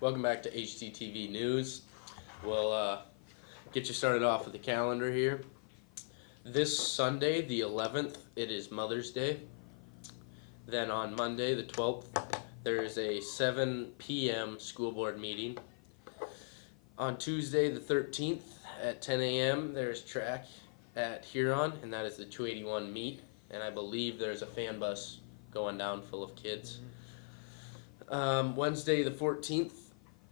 Welcome back to HTTV News. We'll get you started off with the calendar here. This Sunday, the 11th, it is Mother's Day. Then on Monday, the 12th, there is a 7 p.m. school board meeting. On Tuesday, the 13th, at 10 a.m., there's track at Huron, and that is the 281 meet. And I believe there's a fan bus going down full of kids. Wednesday, the 14th,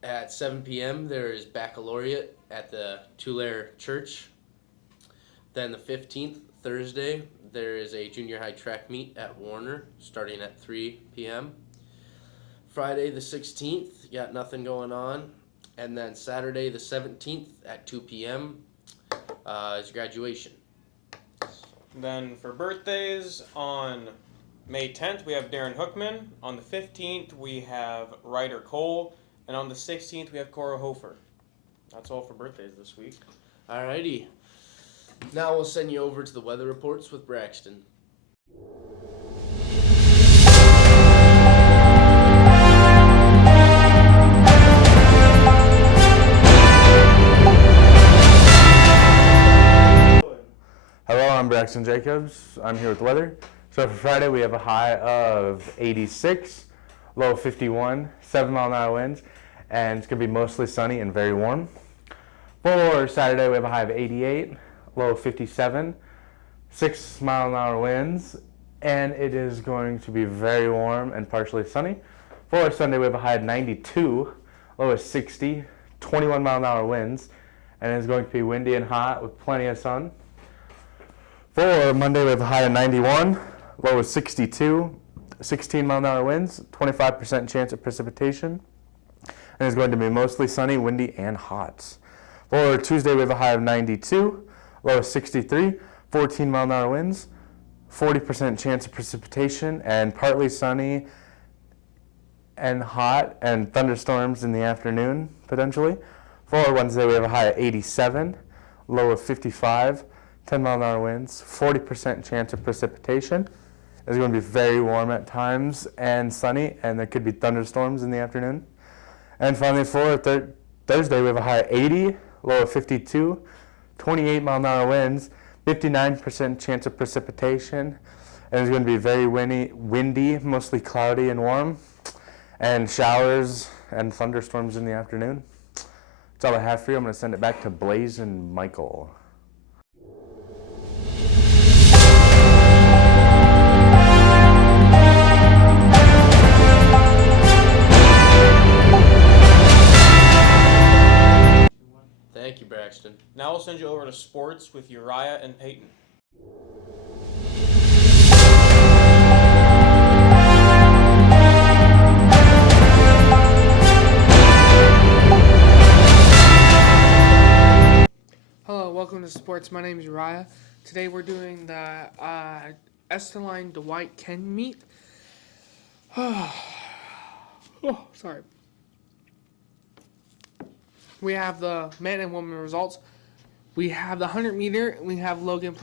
at 7 p.m., there is baccalaureate at the Tulare Church. Then the 15th, Thursday, there is a junior high track meet at Warner starting at 3 p.m. Friday the 16th, got nothing going on. And then Saturday the 17th at 2 p.m. Is graduation. Then for birthdays, on May 10th, we have Darren Hookman. On the 15th, we have Ryder Cole. And on the 16th, we have Cora Hofer. That's all for birthdays this week. Alrighty. Now we'll send you over to the weather reports with Braxton. Hello, I'm Braxton Jacobs. I'm here with the weather. So for Friday, we have a high of 86, low of 51, 7-mile-an-hour winds, and it's going to be mostly sunny and very warm. For Saturday, we have a high of 88, low of 57, 6-mile-an-hour winds, and it is going to be very warm and partially sunny. For Sunday, we have a high of 92, low of 60, 21-mile-an-hour winds, and it's going to be windy and hot with plenty of sun. For Monday, we have a high of 91, low of 62, 16-mile-an-hour winds, 25% chance of precipitation, and it's going to be mostly sunny, windy, and hot. For Tuesday, we have a high of 92, low of 63, 14-mile-an-hour winds, 40% chance of precipitation, and partly sunny and hot, and thunderstorms in the afternoon, potentially. For Wednesday, we have a high of 87, low of 55, 10-mile-an-hour winds, 40% chance of precipitation. It's going to be very warm at times and sunny, and there could be thunderstorms in the afternoon. And finally, for Thursday, we have a high of 80, low of 52, 28-mile-an-hour winds, 59% chance of precipitation, and it's going to be very windy, mostly cloudy and warm, and showers and thunderstorms in the afternoon. That's all I have for you. I'm going to send it back to Blaze and Michael. Thank you, Braxton. Now we'll send you over to sports with Uriah and Peyton. Hello, welcome to sports. My name is Uriah. Today we're doing the Esterline Dwight Ken meet. Sorry. We have the man and woman results. We have the 100 meter. We have Logan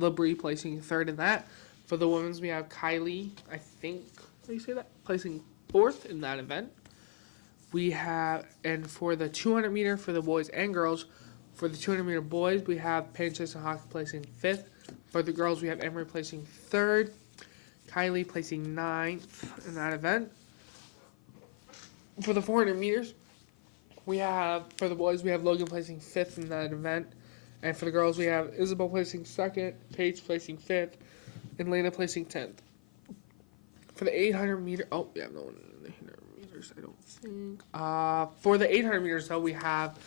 Labrie placing third in that. For the women's, we have Kylie, I think, how do you say that? Placing fourth in that event. We have, and for the 200 meter for the boys and girls, for the 200 meter boys, we have Panchester and Hockey placing fifth. For the girls, we have Emory placing third. Kylie placing ninth in that event. For the 400 meters, we have, for the boys, we have Logan placing fifth in that event. And for the girls, we have Isabel placing second, Paige placing fifth, and Lena placing 10th. For the 800 meter, oh, we have no one in the 800 meters, I don't think. For the 800 meters, though, we have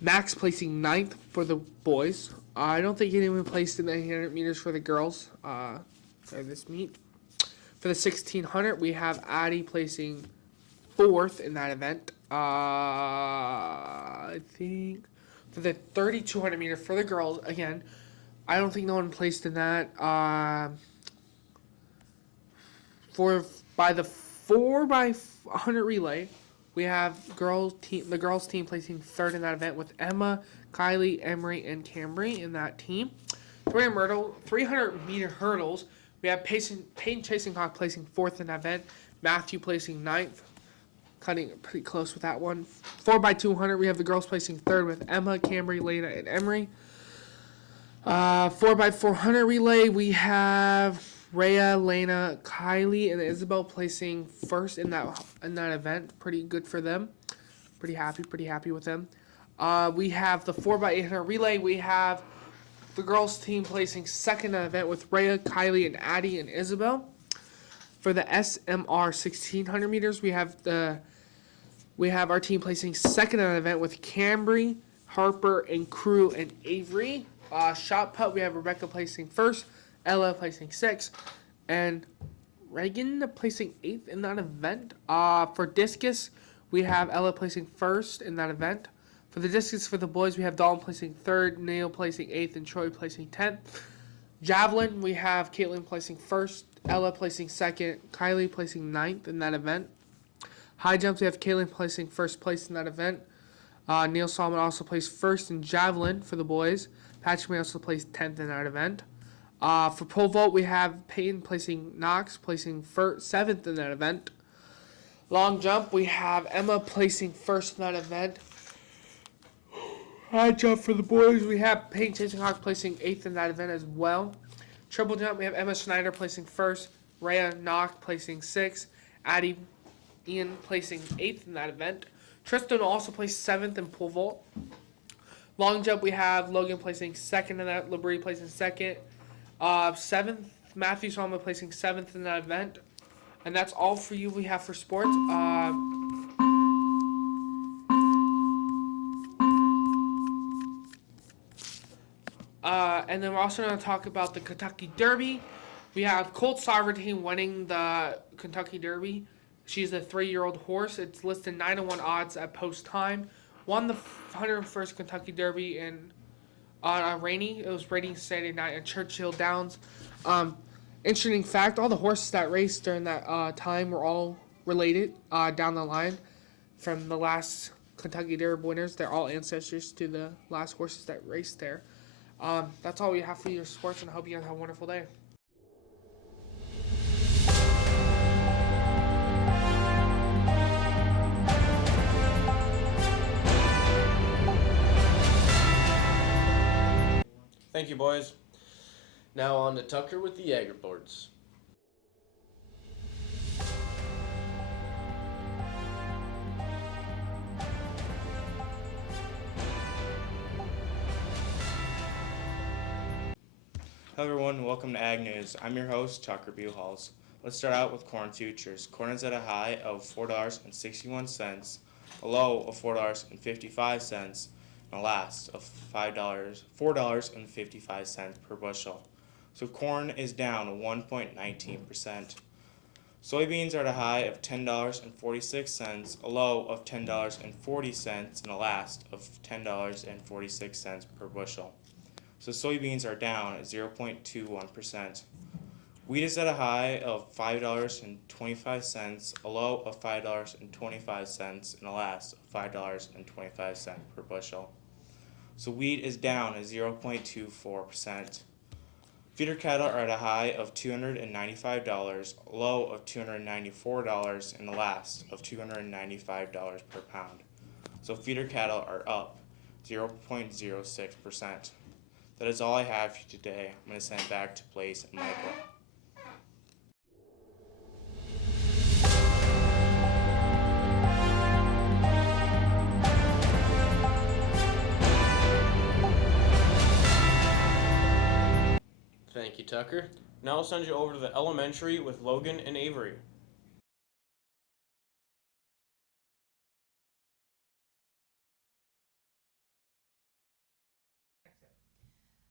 Max placing 9th for the boys. I don't think anyone placed in the 800 meters for the girls for this meet. For the 1600, we have Addie placing 4th in that event. I think for the 3200 meter for the girls, again, I don't think no one placed in that. By the 4x100 relay, we have the girls team placing third in that event with Emma, Kylie, Emery, and Cambry in that team. 300 meter hurdles, We have Peyton Chasing Hawk placing 4th in that event. Matthew placing 9th. Cutting it pretty close with that one. 4x200, we have the girls placing 3rd with Emma, Cambry, Lena, and Emery. 4x400 relay, we have Rhea, Lena, Kylie, and Isabel placing 1st in that event. Pretty good for them. Pretty happy with them. We have the 4x800 relay. We have the girls team placing 2nd in the event with Rhea, Kylie, and Addie and Isabel. For the SMR 1600 meters, we have our team placing 2nd in the event with Cambry, Harper, and Crew and Avery. Shot put, we have Rebecca placing 1st, Ella placing 6th, and Reagan placing 8th in that event. For discus, we have Ella placing 1st in that event. For the discus for the boys, we have Dalton placing 3rd, Neil placing 8th, and Troy placing 10th. Javelin, we have Caitlin placing 1st, Ella placing 2nd, Kylie placing 9th in that event. High jumps, we have Caitlin placing 1st place in that event. Neil Solomon also placed 1st in Javelin for the boys. Patrick May also placed 10th in that event. For pole vault, we have Peyton placing Knox placing 7th in that event. Long jump, we have Emma placing 1st in that event. High jump for the boys, we have Peyton Chasing Hawk placing 8th in that event as well. Triple jump, we have Emma Schneider placing 1st, Rhea Knock placing 6th, Addie Ian placing 8th in that event. Tristan also placed 7th in pole vault. Long jump, we have Logan placing 2nd in that, Labrie placing 2nd. 7th, Matthew Solomon placing 7th in that event. And that's all for you we have for sports. And then we're also going to talk about the Kentucky Derby. We have Colt Sovereignty winning the Kentucky Derby. She's a 3-year-old horse. It's listed 9-1 odds at post time. Won the 101st Kentucky Derby in rainy. It was raining Saturday night at Churchill Downs. Interesting fact: all the horses that raced during that time were all related down the line from the last Kentucky Derby winners. They're all ancestors to the last horses that raced there. That's all we have for your sports, and I hope you guys have a wonderful day. Thank you, boys. Now on to Tucker with the Jagger boards. Hello everyone, welcome to Ag News. I'm your host, Tucker Buchholz. Let's start out with corn futures. Corn is at a high of $4.61, a low of $4.55, and a last of $4.55 per bushel. So corn is down 1.19%. Soybeans are at a high of $10.46, a low of $10.40, and a last of $10.46 per bushel. So soybeans are down at 0.21%. Wheat is at a high of $5.25, a low of $5.25, and a last of $5.25 per bushel. So wheat is down at 0.24%. Feeder cattle are at a high of $295, a low of $294, and a last of $295 per pound. So feeder cattle are up 0.06%. That is all I have for you today. I'm going to send it back to Blaze and Michael. Thank you, Tucker. Now I'll send you over to the elementary with Logan and Avery.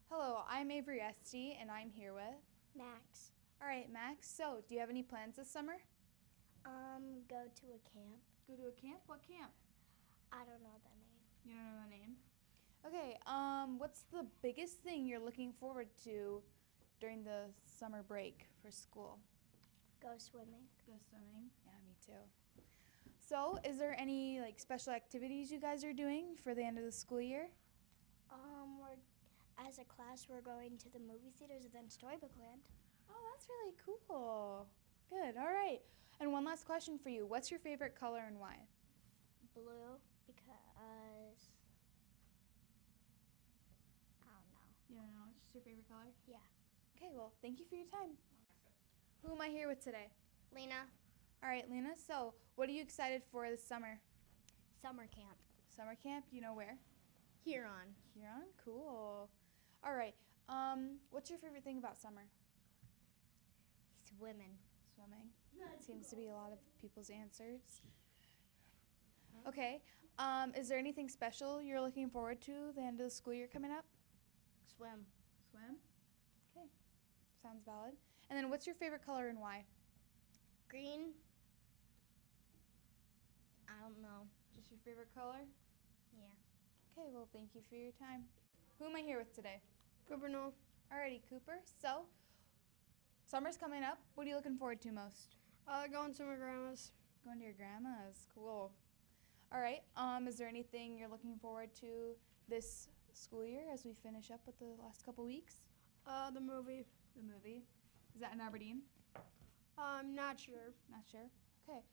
Hello, I'm Avery Esty, and I'm here with Max. All right, Max. So, do you have any plans this summer? Go to a camp. Go to a camp? What camp? I don't know the name. You don't know the name? Okay, what's the biggest thing you're looking forward to during the summer break for school? Go swimming. Go swimming? Yeah, me too. So, is there any special activities you guys are doing for the end of the school year? As a class, we're going to the movie theaters and then Storybook Land. Oh, that's really cool. Good. All right. And one last question for you. What's your favorite color and why? Blue because I don't know. You don't know. It's just your favorite color? Yeah. Okay, well, thank you for your time. Who am I here with today? Lena, All right, Lena. So, what are you excited for this summer? summer camp. Summer camp? You know where? Huron. Huron? Cool. All right. What's your favorite thing about summer? Swimming. Swimming. Seems to be a lot of people's answers. Okay. Is there anything special you're looking forward to the end of the school year coming up? Swim. Swim. Okay. Sounds valid. And then what's your favorite color and why? Green. I don't know. Just your favorite color? Yeah. Okay, well, thank you for your time. Who am I here with today? Cooper Noel. Alrighty, Cooper. So, summer's coming up. What are you looking forward to most? Going to my grandma's. Going to your grandma's. Cool. All right. Is there anything you're looking forward to this school year as we finish up with the last couple weeks? The movie. The movie. Is that in Aberdeen? I'm not sure. Not sure. Okay.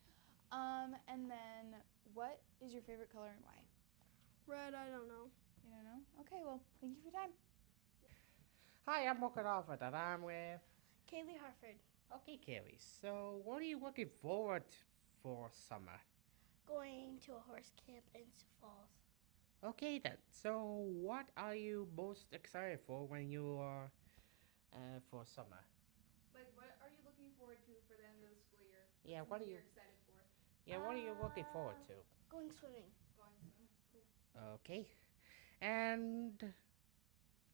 And then what is your favorite color and why? Red, I don't know. You don't know? Okay, well, thank you for your time. Hi, I'm Walker Alfred, and I'm with. Kaylee Harford. Okay, Kelly. So, what are you looking forward for summer? Going to a horse camp in Sioux Falls. Okay, then. So, what are you most excited for when you are for summer? Like, what are you looking forward to for the end of the school year? Yeah, What's what are something you? you're excited for? Yeah, what are you looking forward to? Going swimming. Going swimming. Cool. Okay, and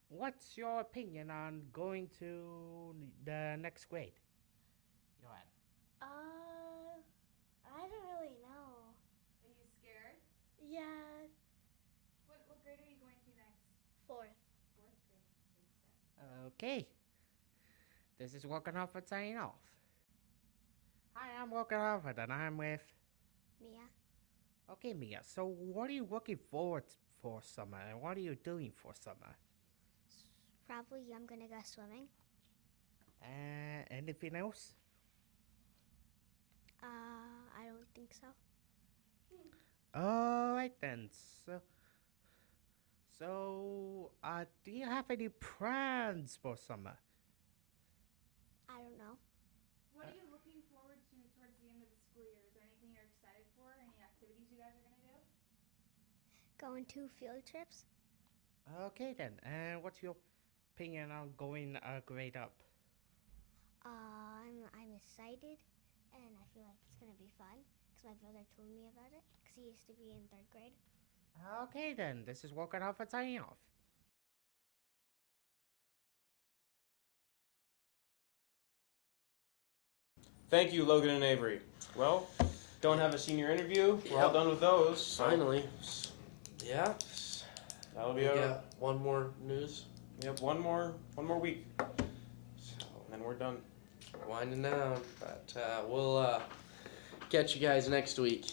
what's your opinion on going to the next grade? Go ahead. I don't really know. Are you scared? Yeah. What grade are you going to next? 4th. Fourth grade. Thanks, Dad. Okay. This is Walker Alfred signing off. Hi, I'm Walker Alfred, and I'm with. Mia. Okay, Mia. So, what are you looking forward for summer, and what are you doing for summer? Probably I'm gonna go swimming. Anything else? I don't think so. All right then. Do you have any plans for summer? I don't know. What are you looking forward to towards the end of the school year? Is there anything you're excited for? Any activities you guys are going to do? Going to field trips. Okay then. And what's your opinion on going a grade up? I'm excited, and I feel like it's gonna be fun because my brother told me about it because he used to be in 3rd grade. Okay then. This is Walker Alfred signing off. Thank you, Logan and Avery. Well, don't have a senior interview. We're all Yep. done with those. so Finally. Yeah. That'll We be out. got one more news. Yep, one more week, So, and then we're done. winding down. But we'll catch you guys next week.